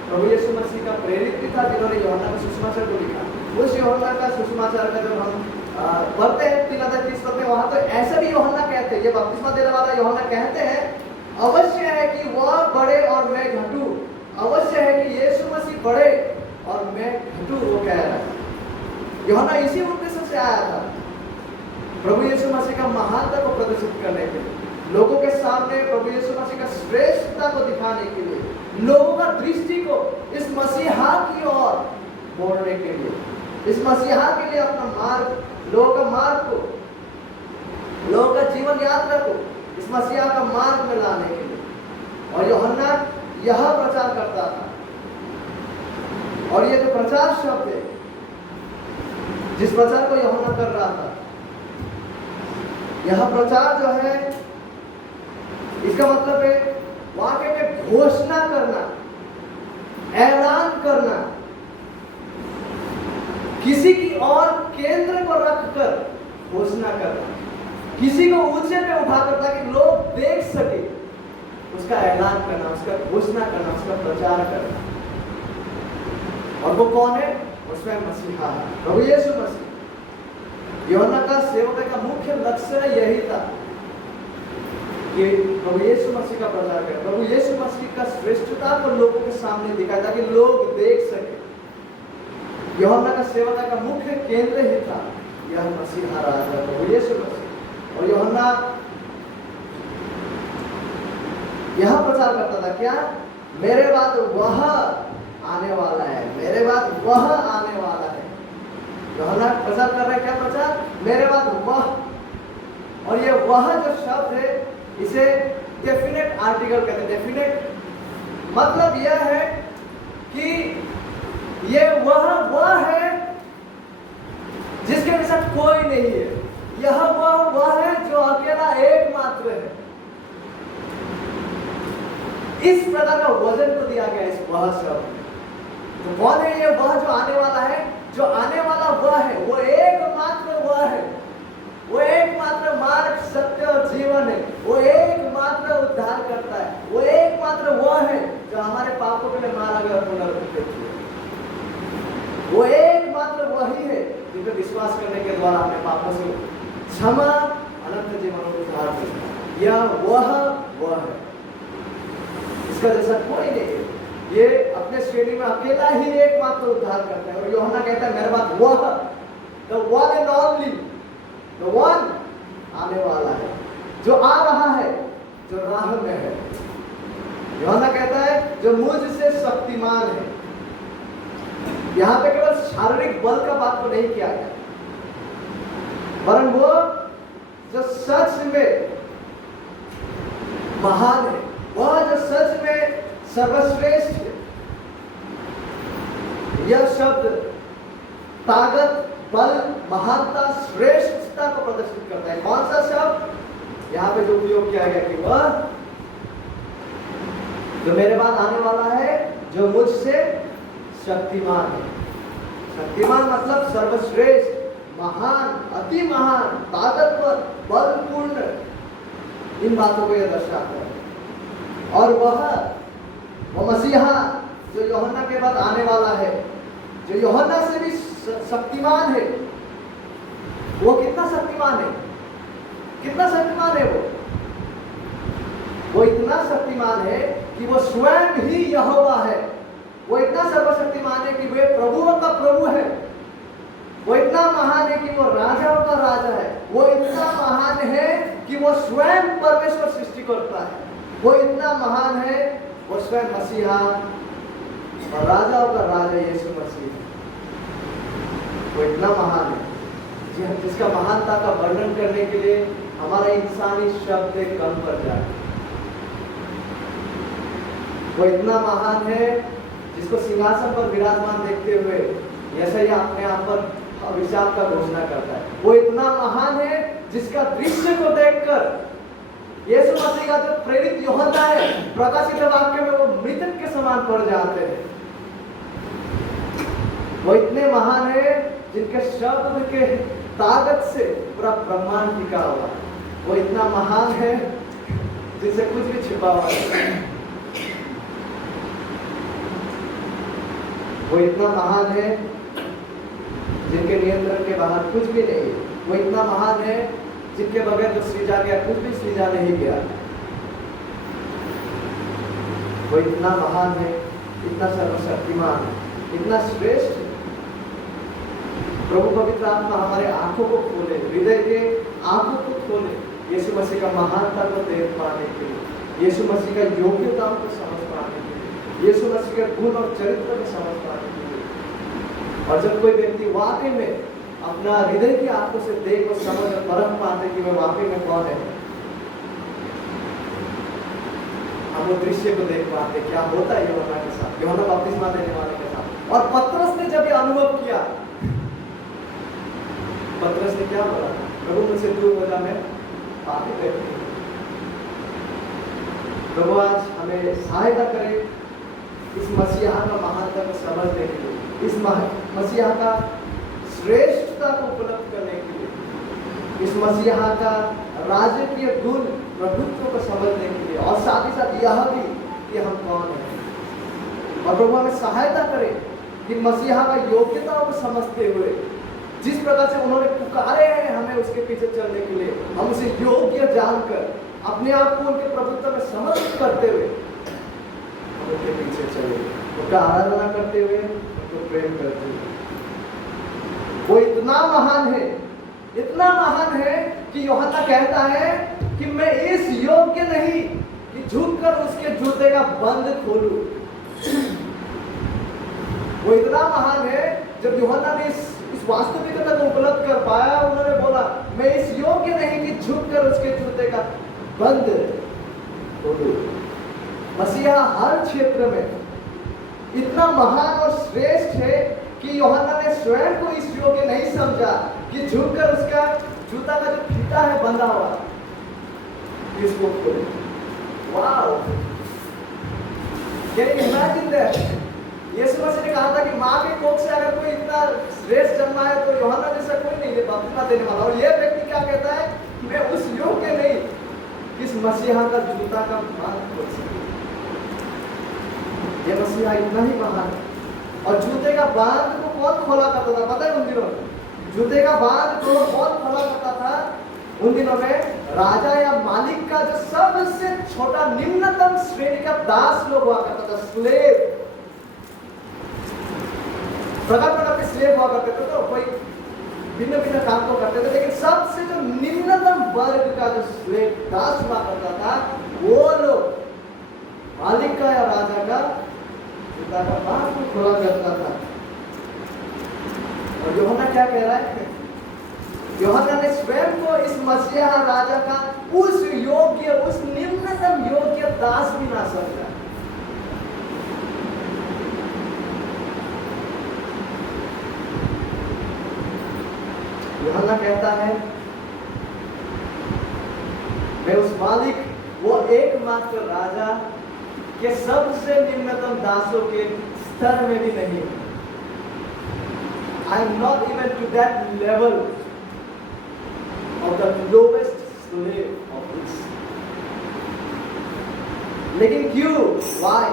प्रभु यीशु मसीह का प्रेरित भी था, जिन्होंने यूहन्ना का सुसमाचार को लिखा, उस यूहन्ना का सुसमाचार का जब हम पढ़ते हैं 3:30 पद में, वहां तो ऐसा भी यूहन्ना कहते हैं, ये बपतिस्मा देने वाला यूहन्ना कहते हैं, अवश्य है कि वह बढ़े और मैं घटूं, अवश्य है कि यीशु मसीह बढ़े और मैं घटूं, वो कह रहा है। यूहन्ना इसी उद्देश्य से आया था, प्रभु यीशु मसीह का महानता को प्रदर्शित करने के लिए, लोगों के सामने प्रभु यीशु मसीह का श्रेष्ठता को दिखाने के लिए, लोगों का दृष्टि को इस मसीहा की ओर मोड़ने के लिए, इस मसीहा के लिए अपना मार्ग, लोगों का मार्ग को, लोगों का जीवन यात्रा को इस मसीहा का मार्ग में लाने के लिए। और यूहन्ना यह प्रचार करता था। और ये जो प्रचार शब्द है, जिस प्रचार को यूहन्ना कर रहा था, यह प्रचार जो है, इसका मतलब है वाक्य में घोषणा करना, ऐलान करना, किसी की और केंद्र को रखकर घोषणा करना, किसी को ऊंचे पे उठाकर ताकि लोग देख सके, उसका ऐलान करना, उसका घोषणा करना, उसका प्रचार करना। और वो कौन है? उसमें मसीहा, प्रभु यीशु मसीह। यूहन्ना का सेवक का मुख्य लक्ष्य यही था कि प्रभु यीशु मसीह का प्रचार करें, प्रभु यीशु मसीह का श्रेष्ठता को लोगों के सामने दिखाए ताकि लोग देख सके। यूहन्ना का सेवक का मुख्य केंद्र ही था यह मसीहा राजा प्रभु यीशु मसीह। और यूहन्ना यह प्रचार करता था, क्या? मेरे बाद वह आने वाला है, मेरे बाद वह आने वाला है। यूहन्ना प्रचार कर रहा है, क्या प्रचार? मेरे बाद वह। और ये वह जो शब्द है, इसे डेफिनेट आर्टिकल कहते हैं। डेफिनेट मतलब यह है कि ये वह है जिसके जैसा कोई नहीं है, यह वह है जो अकेला एकमात्र है। इस प्रकार का वजन को दिया गया इस वह शब्द में। तो कौन है ये वह जो आने वाला है? जो आने वाला वह है, वो एकमात्र वह है, वो एकमात्र मार्ग, सत्य और जीवन है, वो एकमात्र उद्धार करता है, वो एकमात्र वह है जो हमारे पापों के लिए मारा गया और पुनरुत्थित हुआ। वो एकमात्र वही है जिस पर विश्वास करने के द्वारा अपने पापों से क्षमा, अनंत जीवन और उद्धार मिलता है। यह वह है, इसका जैसा कोई नहीं है। ये अपने श्रेणी में अकेला ही एकमात्र उद्धार करता है। और यूहन्ना कहता है, मेरे बाद वह, the one and only, the one आने वाला है, जो आ रहा है, जो राह में है। यूहन्ना कहता है, जो मुझसे शक्तिमान है। यहाँ पे केवल शारीरिक बल का बात को नहीं किया गया, वरन वो जो सच में महान है, वह जो सच में सर्वश्रेष्ठ है। यह शब्द ताकत, बल, महानता, श्रेष्ठता को प्रदर्शित करता है। कौन सा शब्द यहाँ पे जो उपयोग किया गया कि वह जो मेरे बाद आने वाला है, जो मुझसे शक्तिमान है। शक्तिमान मतलब सर्वश्रेष्ठ, महान, अति महान, ताकतवर, बलपूर्ण, इन बातों को यह दर्शाता है। और वह मसीहा जो यूहन्ना के बाद आने वाला है, जो यूहन्ना से भी शक्तिमान है, वो कितना शक्तिमान है? कितना शक्तिमान है वो इतना शक्तिमान है कि वो स्वयं ही यहोवा है। वो इतना सर्वशक्तिमान है कि वे प्रभुओं का प्रभु है। वो इतना महान है कि वो राजाओं का राजा है। वो इतना महान है कि वो स्वयं परमेश्वर सृष्टि करता है। वो इतना महान है, वो स्वयं मसीहा और राजाओं का राजा यीशु मसीह। वो इतना महान है जिसका महानता का वर्णन करने के लिए हमारा इंसानी शब्द कम पड़ जाए। वो इतना महान है जिसको सिंहासन पर विराजमान देखते हुए यशायाह अपने आप पर अभिशाप का घोषणा करता है। वो इतना महान है जिसका दृश्य को देखकर यीशु मसीह का जो प्रेरित यूहन्ना है, प्रकाशित वाक्य में वो मृतक के समान पड़ जाते हैं। वो इतने महान है जिनके शब्द के ताकत से पूरा ब्रह्मांड टिका हुआ। वो इतना महान है जिससे कुछ भी छिपा हुआ है। वो इतना महान है जिनके नियंत्रण के बाहर कुछ भी नहीं है। वो इतना महान है जिनके बगैर जो सृजा गया कुछ भी सृजा नहीं गया। वो इतना महान है, इतना सर्वशक्तिमान, इतना श्रेष्ठ। प्रभु पवित्र आत्मा हमारे आंखों को खोले, हृदय के आंखों को खोले, यीशु मसीह का महानता को देख पाने के लिए, यीशु मसीह का योग्यताओं को समझ पाने के लिए, यीशु मसीह के गुण और चरित्र को समझ पाने के लिए। और जब कोई व्यक्ति वाकई में अपना हृदय की आंखों से देख और समझ और परख पाते कि वह वाकई में कौन है, हम वो दृश्य को देख पाते क्या होता है यूहन्ना के साथ, यूहन्ना बपतिस्मा देने वाले के साथ। और पतरस ने जब ये अनुभव किया, पतरस ने क्या बोला? प्रभु मुझसे दूर हो जा, मैं पापी व्यक्ति हूं। प्रभु आज हमें सहायता करे इस मसीहा का महानता को समझने के लिए, इस मसीहा का श्रेष्ठता को उपलब्ध करने के लिए, इस मसीहा का राजकीय गुण प्रभुत्व को समझने के लिए, और साथ ही साथ यह भी कि हम कौन हैं। और प्रभु हमें सहायता करे कि मसीहा का योग्यताओं को समझते हुए जिस प्रकार से उन्होंने पुकारे हैं हमें उसके पीछे चलने के लिए, हम उसे योग्य जानकर अपने आप को उनके प्रभुत्व में समर्पित करते हुए हम उनके पीछे चले, उनका आराधना करते हुए, उनको प्रेम करते हुए। वो इतना महान है, इतना महान है कि यूहन्ना कहता है कि मैं इस योग्य नहीं कि झुककर उसके जूते का बंद खोलूं। वो इतना महान है, जब यूहन्ना ने इस वास्तविकता को उपलब्ध कर पाया, उन्होंने बोला मैं इस योग्य नहीं कि झुककर उसके जूते का बंद खोलूं। मसीहा हर क्षेत्र में इतना महान और श्रेष्ठ है कि यूहन्ना ने स्वयं को इस योग्य नहीं समझा कि झुककर उसका जूता का जो फीता है बंधा हुआ इसको खोले। Wow, can you imagine that? यीशु मसीह ने कहा था कि माँ के कोख से अगर कोई इतना श्रेष्ठ जन्मा है तो यूहन्ना जैसा कोई नहीं है बपतिस्मा देने वाला। और ये व्यक्ति क्या कहता है? मैं उस योग्य नहीं कि इस मसीहा का जूता का बांध खोल सकूं। ये मसीहा इतना ही महान है। और जूते का बांध को कौन खोला करता था पता है? उन दिनों में जूते का बांध को कौन खोला करता था? उन दिनों में राजा या मालिक का जो सबसे छोटा निम्नतम श्रेणी का दास लोग हुआ करता था, स्लेव। प्रकार के स्लेव हुआ करते थे, तो कोई भिन्न भिन्न काम को करते थे, लेकिन सबसे जो निम्नतम वर्ग का जो स्लेव दास हुआ करता था, वो लोग मालिक का या राजा का जूता का बांध खोला करता था। और यूहन्ना क्या कह रहा है? यूहन्ना ने स्वयं को इस मसीहा राजा का उस योग्य, उस निम्नतम योग्य दास भी ना समझा। यूहन्ना कहता है, मैं उस मालिक, वो एकमात्र राजा के सबसे निम्नतम दासों के स्तर में भी नहीं। I am not even to that level of the lowest slave of this. लेकिन क्यों? Why?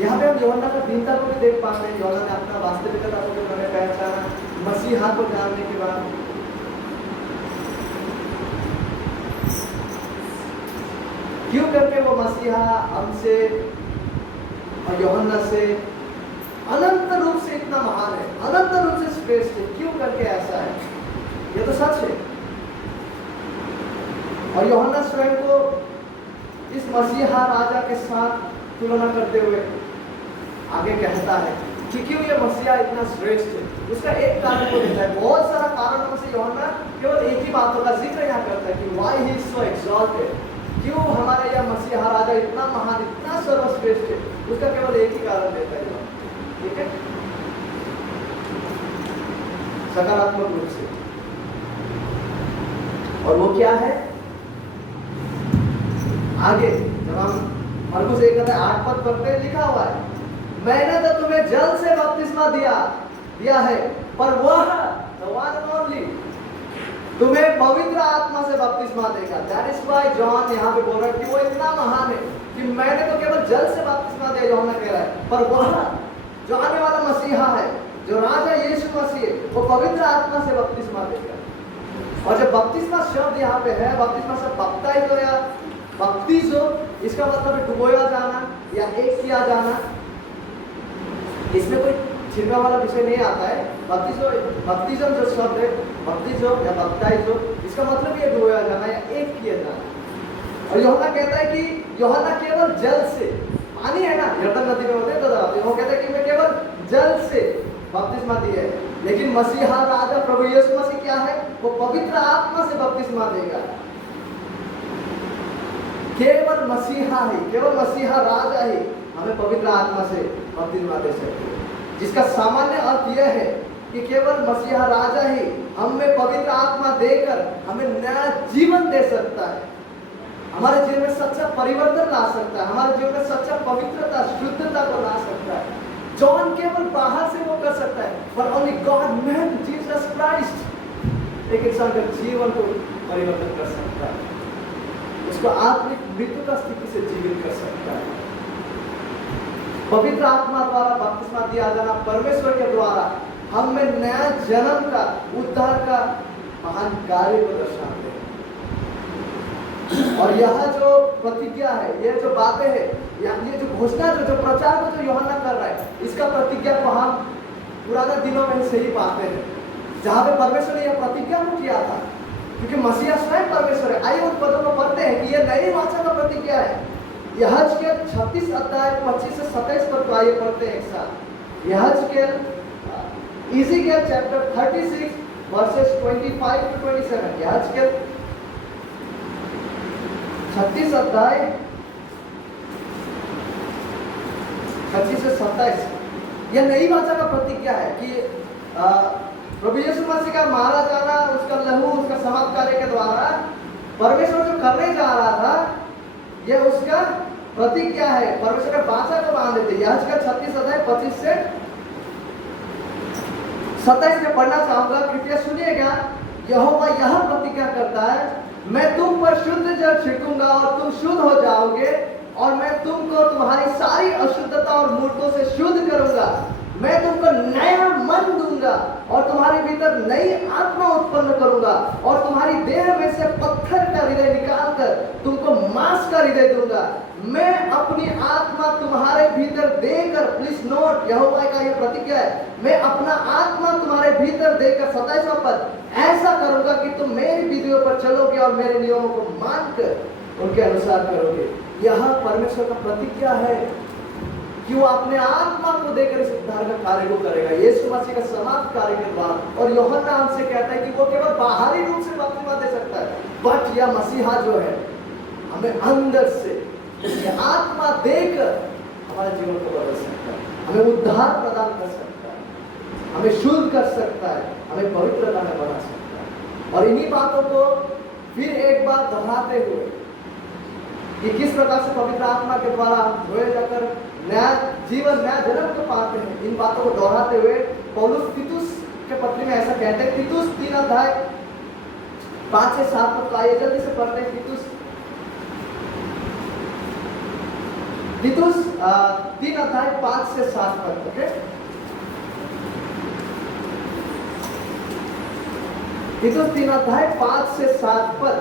यहाँ पे हम यूहन्ना का दीनता को भी देख पाते हैं। यूहन्ना ने अपना वास्तविकता को भी मैंने पहचाना मसीहा को जानने के बाद। क्यों करके वो मसीहा हमसे और यूहन्ना से अनंत रूप से इतना महान है, अनंत रूप से श्रेष्ठ है? क्यों करके ऐसा है? ये तो सच है। और यूहन्ना स्वयं को इस मसीहा राजा के साथ तुलना करते हुए आगे कहता है कि क्यों ये मसीहा इतना श्रेष्ठ है। उसका एक कारण को देता है। बहुत सारा कारणों से यूहन्ना केवल एक ही बातों का जिक्र यहाँ करता है कि why he is so exalted, क्यों हमारा यह मसीहा राजा इतना महान, इतना सर्वश्रेष्ठ है। उसका केवल एक ही कारण देता है। ठीक है, सकारात्मक रूप से। और वो क्या है? आगे जब हम मरकुस 1:8 पढ़ते हैं, लिखा हुआ है, मैंने तो तुम्हें जल से बपतिस्मा दिया है, पर वह the one and only तुम्हें पवित्र आत्मा से बपतिस्मा देगा। दैट इज व्हाई जॉन यहाँ पे बोल रहा है कि वो इतना महान है कि मैंने तो केवल जल से बपतिस्मा दिया, यूहन्ना कह रहा है, पर वह जो आने वाला मसीहा है, जो राजा यीशु मसीह है, वो पवित्र आत्मा से बपतिस्मा देगा। और जब बपतिस्मा शब्द यहाँ पे है, बपतिस्मा से बप्ताइजो या बप्तिजो, इसका मतलब है डुबोया जाना या एक किया जाना। इसमें कोई छिपा वाला विषय नहीं आता है। बप्तिज्म जो शब्द है, बप्तिजो या बप्ताइजो, इसका मतलब ये डुबोया जाना या एक किया जाना। और यूहन्ना कहता है कि यूहन्ना केवल जल से, पानी है ना, यरदन नदी में होते हैं तो वो कहता है कि मैं केवल जल से बपतिस्मा दी है, लेकिन मसीहा राजा प्रभु यीशु मसीह क्या है? वो पवित्र आत्मा से बपतिस्मा देगा। केवल मसीहा ही, केवल मसीहा राजा ही हमें पवित्र आत्मा से बपतिस्मा दे सकते हैं। जिसका सामान्य अर्थ यह है कि केवल मसीहा राजा ही हमें पवित्र आत्मा देकर हमें नया जीवन दे सकता है, हमारे जीवन में सच्चा परिवर्तन ला सकता है, हमारे जीवन में सच्चा पवित्रता, शुद्धता को ला सकता है। जॉन केवल बाहर से वो कर सकता है, पर only God man Jesus Christ एक इंसान का जीवन को परिवर्तन कर सकता है, उसको आत्मिक मृत्यु का स्थिति से जीवित कर सकता है। पवित्र आत्मा द्वारा बपतिस्मा दिया जाना परमेश्वर के द्वारा हमें नया जन्म का, उद्धार का महान कार्य को दर्शाते हैं। और यह जो प्रतिज्ञा है, ये जो बातें हैं, ये जो घोषणा, जो प्रचार को जो यूहन्ना कर रहा है, इसका प्रतिज्ञा को हम पुराने दिनों में से ही पाते हैं, जहाँ पे परमेश्वर ने यह प्रतिज्ञा को किया था, क्योंकि मसीहा स्वयं परमेश्वर है। आइए उन पदों को पढ़ते हैं कि यह नई वाचा का प्रतिज्ञा है। यहजकेल 36 अध्याय 25 से 27 पद को आइए पढ़ते हैं एक साथ। यहजकेल इज़ेकियल चैप्टर 36 वर्सेस 25 to 27। यहजकेल 36 अध्याय 25 से 27। यह नई वाचा का प्रतिज्ञा है कि प्रभु यीशु मसीह का मारा जाना, उसका लहू, उसका समाप्त कार्य के द्वारा परमेश्वर जो करने जा रहा था, यह उसका प्रतिज्ञा है। परमेश्वर का वाचा को बांध देते। यहजकेल 36 अध्याय 25 से 27 में पढ़ना चाहूंगा, कृपया सुनिएगा। यहोवा यह प्रतिज्ञा करता है, मैं तुम पर शुद्ध जल छिड़कूंगा और तुम शुद्ध हो जाओगे, और मैं तुमको तुम्हारी सारी अशुद्धता और मूर्तों से शुद्ध करूंगा। मैं तुमको नया मन दूंगा और तुम्हारे भीतर नई आत्मा उत्पन्न करूंगा, और तुम्हारी देह में से पत्थर का हृदय निकालकर तुमको मांस का हृदय दूंगा। मैं अपनी आत्मा तुम्हारे भीतर देकर, प्लीज नोट, यहोवा का यह प्रतिज्ञा है, मैं अपना आत्मा तुम्हारे भीतर देकर, 27वां पद, ऐसा करूंगा कि तुम मेरी विधियों पर चलोगे और मेरे नियमों को मानकर उनके अनुसार करोगे। यह परमेश्वर का प्रतिज्ञा है कि वो अपने आत्मा को देकर इस उद्धार का कार्य को करेगा यीशु मसीह का समाप्त कार्य के द्वारा। और यूहन्ना हमसे कहता है कि वो केवल बाहरी रूप से बपतिस्मा दे सकता है, बट यह मसीहा जो है हमें अंदर से उसकी आत्मा देकर हमारे जीवन को बदल सकता है, हमें उद्धार प्रदान कर सकता है, हमें शुद्ध कर सकता है, हमें पवित्रता में बना सकता है। और इन्हीं बातों को फिर एक बार दोहराते हुए कि किस प्रकार से पवित्र आत्मा के द्वारा हम धोए जाकर नया जीवन, नया जन्म को पाते हैं, इन बातों को दोहराते हुए पौलुस तीतुस के पत्री में ऐसा कहते हैं। तीतुस 3 अध्याय 5 से 7 तक आइए जल्दी से पढ़ते हैं। तीतुस 3 अध्याय 5 से 7 तक। ओके, तीतुस 3 अध्याय 5 से 7 पद।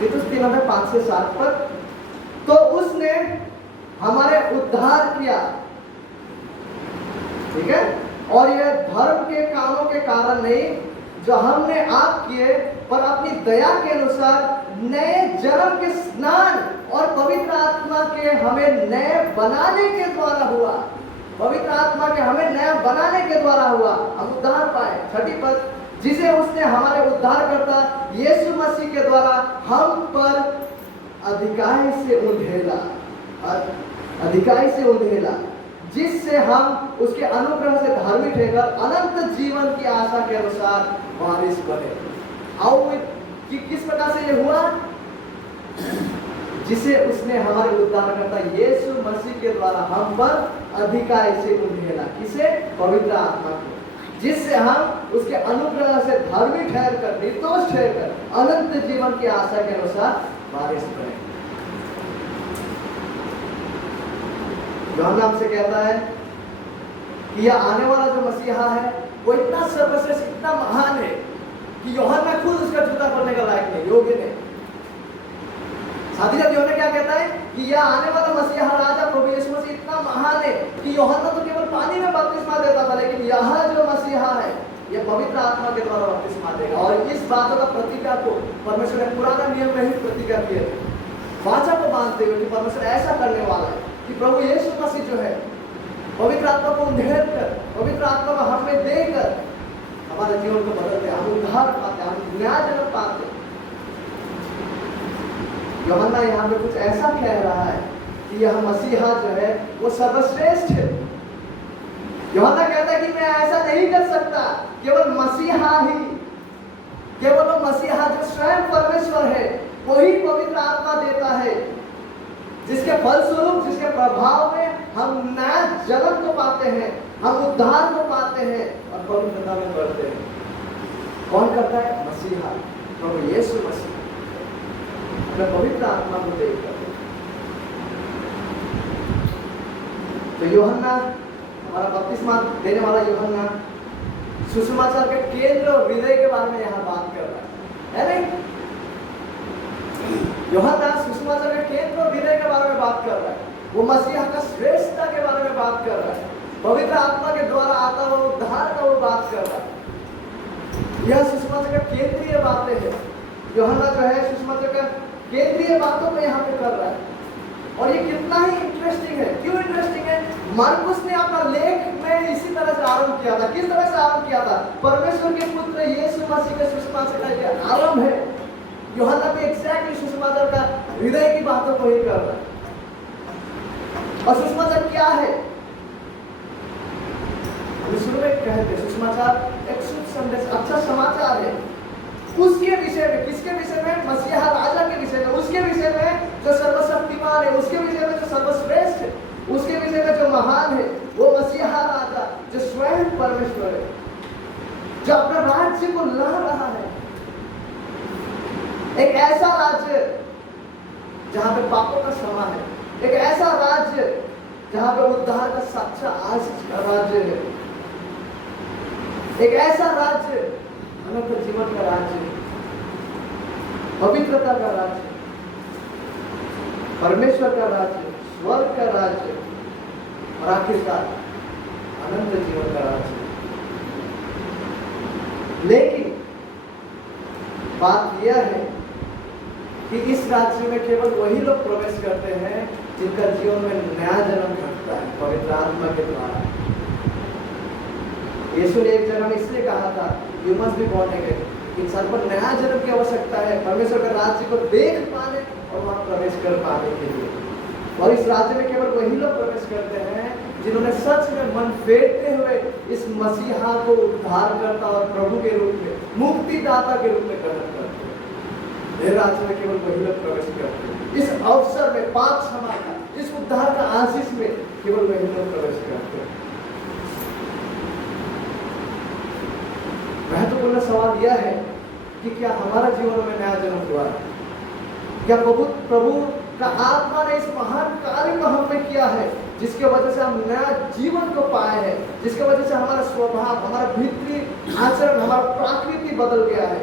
तीतुस 3 अध्याय 5 से 7 पद। तो उसने हमारे उद्धार किया, ठीक है, और यह धर्म के कामों के कारण नहीं जो हमने आप किए, पर अपनी दया के अनुसार नए जन्म के स्नान और पवित्र आत्मा के हमें नए बनाने के द्वारा हुआ। पवित्र आत्मा के हमें नया बनाने के द्वारा हुआ हम उद्धार पाए। 6 पद, जिसे उसने हमारे उद्धारकर्ता यीशु मसीह के द्वारा हम पर अधिकाई से उंधेला, जिससे हम उसके अनुग्रह से धार्मिक होकर अनंत जीवन की आशा के अनुसार वारिस बने। आओ कि किस प्रकार से ये हुआ? जिसे उसने हमारे उद्धारकर्ता यीशु मसीह के द्वारा हम पर अधिकाई से उंधेला। किसे? पवित्र आत्मा को, जिससे हम उसके अनुग्रह से धार्मिक ठहरकर, निर्दोष ठहरकर अनंत जीवन की आशा के अनुसार वारिस बने। यूहन्ना हमसे कहता है कि यह आने वाला जो मसीहा है वो इतना सर्वश्रेष्ठ, इतना महान है कि यूहन्ना खुद उसका जूता खोलने का लायक नहीं, योग्य नहीं। साथ ही साथ यूहन्ना क्या कहता है कि यह आने वाला मसीहा राजा प्रभु यीशु मसीह इतना महान है कि यूहन्ना तो केवल पानी में बपतिस्मा देता था, लेकिन यह जो मसीहा है यह पवित्र आत्मा के द्वारा बपतिस्मा देगा। और इस बातों का प्रतिज्ञा को परमेश्वर ने पुराना नियम में ही प्रतिज्ञा किए थे, वाचा को बांधते हुए कि परमेश्वर ऐसा करने वाला है कि प्रभु यीशु मसीह जो है पवित्र आत्मा को उंधेल कर, पवित्र आत्मा को हमें देकर हमारे जीवन को बदलते, हम उद्धार पाते, हम नया जन्म पाते। यूहन्ना यहाँ पे कुछ ऐसा कह रहा है कि यह मसीहा जो है वो सर्वश्रेष्ठ है। यूहन्ना कहता है कि मैं ऐसा नहीं कर सकता, केवल मसीहा ही, केवल वो मसीहा जो स्वयं परमेश्वर है वही पवित्र आत्मा देता है, जिसके फलस्वरूप, जिसके प्रभाव में हम नया जन्म को पाते हैं, हम उद्धार को पाते हैं और पवित्रता में बढ़ते हैं। कौन करता है? मसीहा, प्रभु यीशु मसीह अपने पवित्र आत्मा को देकर। तो यूहन्ना, हमारा बपतिस्मा देने वाला यूहन्ना, सुसमाचार के केंद्र और हृदय के बारे में यहाँ बात कर रहा है नहीं? यूहन्ना सुसमाचार के केंद्र और हृदय के बारे में बात कर रहा है, वो मसीहा का श्रेष्ठता के बारे में बात कर रहा है, पवित्र आत्मा के द्वारा आता हुआ उद्धार का वो बात कर रहा है। यह सुसमाचार का केंद्रीय बातें हैं। यूहन्ना जो है सुसमाचार का केंद्रीय बातों को यहाँ पे कर रहा है। और ये कितना ही इंटरेस्टिंग है। क्यों इंटरेस्टिंग है? मार्कुस ने अपना लेख में इसी तरह से आरंभ किया था। किस तरह से आरंभ किया था? परमेश्वर के पुत्र यीशु मसीह के सुसमाचार का ये आरंभ है। यूहन्ना भी एग्जैक्टली सुसमाचार का हृदय की बातों को ही कर रहा है। और सुसमाचार क्या है? हम शुरू में कहते हैं सुसमाचार एक शुभ संदेश, अच्छा समाचार है। उसके विषय में, किसके विषय में? मसीहा राजा के विषय में, उसके विषय में जो सर्वशक्तिमान है, उसके विषय में जो सर्वश्रेष्ठ है, उसके विषय में जो महान है, वो मसीहा राजा जो स्वयं परमेश्वर है, जो अपने राज्य को ला रहा है। एक ऐसा राज्य जहां पे पापों का क्षमा है, एक ऐसा राज्य जहां पे उद्धार का सच्चा आज का राज्य है, एक ऐसा राज्य अनंत जीवन का राज्य, पवित्रता का राज्य, परमेश्वर का राज्य, स्वर्ग का राज्य और आखिरकार अनंत जीवन का राज्य। लेकिन बात यह है कि इस राज्य में केवल वही लोग प्रवेश करते हैं जिनका जीवन में नया जन्म घटता है पवित्र आत्मा के द्वारा। यीशु ने एक जगह में इसलिए कहा था, you must be born again, इंसान को नया जन्म की आवश्यकता है परमेश्वर के राज्य को देख पाने और वहां प्रवेश कर पाने के लिए। और इस राज्य में केवल वही लोग प्रवेश करते हैं जिन्होंने सच में मन फेरते हुए इस मसीहा को उद्धारकर्ता और प्रभु के रूप में, मुक्तिदाता के रूप में ग्रहण करते हैं। ये राज्य में केवल वही लोग प्रवेश करते हैं। इस अवसर में, पाप क्षमा का, इस उद्धार का आशीष में केवल वही लोग प्रवेश करते हैं। महत्वपूर्ण सवाल यह है कि क्या हमारा जीवन में नया जन्म हुआ है? क्या प्रभु का आत्मा ने इस महान कार्य को हम में किया है, जिसके वजह से हम नया जीवन को पाए हैं, जिसके वजह से हमारा स्वभाव, हमारा भीतरी आचरण, हमारा प्रकृति बदल गया है।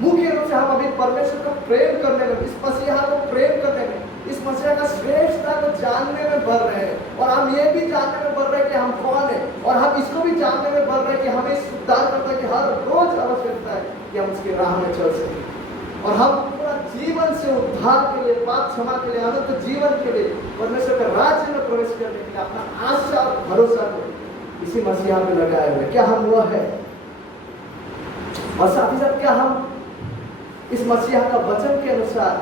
मुख्य रूप से हम अभी परमेश्वर को प्रेम करने में, इस मसीहा को प्रेम करने में, इस मसीहा का श्रेष्ठता को जानने में बढ़ रहे हैं। और हम ये भी जानने में बढ़ रहे हैं कि हम कौन है, और हम इसको भी जानने में बढ़ रहे हैं कि हमें इस उद्धारकर्ता की हर रोज आवश्यकता है कि हम उसकी राह में चल सकें। और हम पूरा जीवन से उद्धार के लिए, पाप क्षमा के लिए, अनंत जीवन के लिए, परमेश्वर के राज्य में प्रवेश करने के लिए अपना आशा और भरोसा को इसी मसीहा में लगाए हुए। क्या हम वह है? और साथ ही साथ क्या हम इस मसीहा का वचन के अनुसार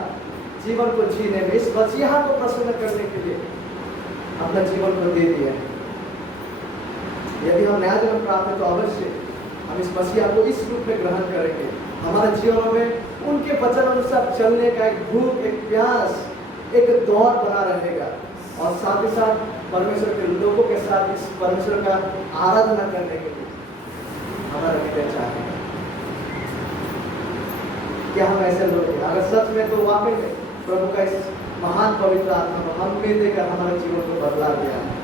जीवन को जीने में, इस मसीहा को प्रसन्न करने के लिए अपना जीवन को दे दिया है? यदि हम नया जन्म प्राप्त है तो अवश्य हम इस मसीहा को इस रूप में ग्रहण करेंगे। हमारे जीवन में उनके वचन अनुसार चलने का एक भूख, एक प्यास, एक दौड़ बना रहेगा। और साथ ही साथ परमेश्वर के लोगों के साथ इस परमेश्वर का आराधना करने के लिए हमारा हृदय चाहेगा। क्या हम ऐसे लोग हैं? अगर सच में तो वाकई में प्रभु का इस महान पवित्र आत्मा को हम में देकर हमारे जीवन को बदला दिया है।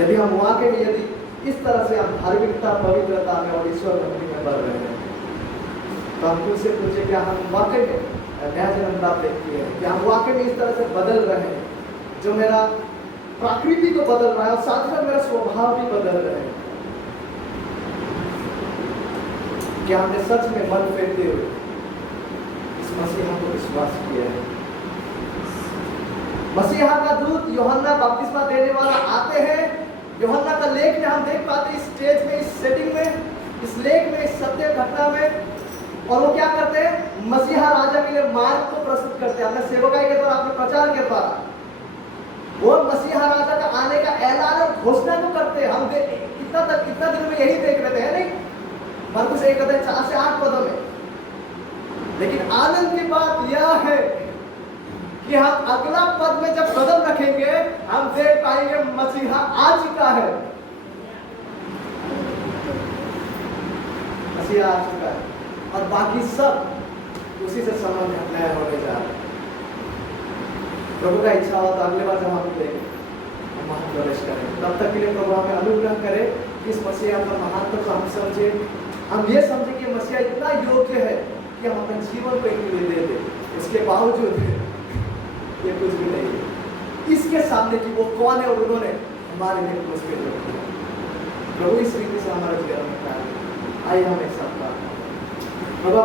यदि हम वाकई में, यदि इस तरह से हम धार्मिकता, पवित्रता में और ईश्वर भक्ति में बढ़ रहे हैं, तो हम खुद से पूछे क्या हम वाकई में नया जन्म प्राप्त किए हैं? क्या हम वाकई में इस तरह से बदल रहे हैं जो मेरा प्रकृति को बदल रहा है और साथ में मेरा स्वभाव भी बदल रहे हैं? क्या हमने सच में मन फेरते हुए इस मसीहा को विश्वास किया है? मसीहा का दूत यूहन्ना बपतिस्मा देने वाला आते हैं। यूहन्ना का लेख में हम देख पाते हैं, इस स्टेज में, इस सेटिंग में, इस लेख में, इस सत्य घटना में। और वो क्या करते हैं? मसीहा राजा के लिए मार्ग को प्रस्तुत करते हैं अपने सेवकाई के द्वारा, अपने प्रचार के द्वारा। वो मसीहा राजा का आने का ऐलान और घोषणा को करते हैं। हम इतना दिन में यही देख रहे थे, है नहीं? मरकुस 1 अध्याय 4 से 8 पदों में। लेकिन आनंद की बात यह है कि हम अगला पद में जब कदम रखेंगे, हम देख पाएंगे मसीहा आ चुका है। मसीहा आ चुका है और बाकी सब उसी से संबंध नया होने जा रहा है। प्रभु का इच्छा हो तो अगले बार जब हम देखें, हम वहां प्रवेश करें। तब तक के लिए प्रभु हमें अनुग्रह करे कि इस मसीहा का महत्व को हम समझे, हम ये समझे कि मसीहा इतना योग्य है कि हम अपने जीवन को इनके लिए दे दें। इसके बावजूद ये कुछ भी नहीं है इसके सामने कि वो कौन है और उन्होंने हमारे लिए कुछ भी नहीं। प्रभु इस रीति से हमारा जीवन में आइए हम एक साथ बात करें। प्रभु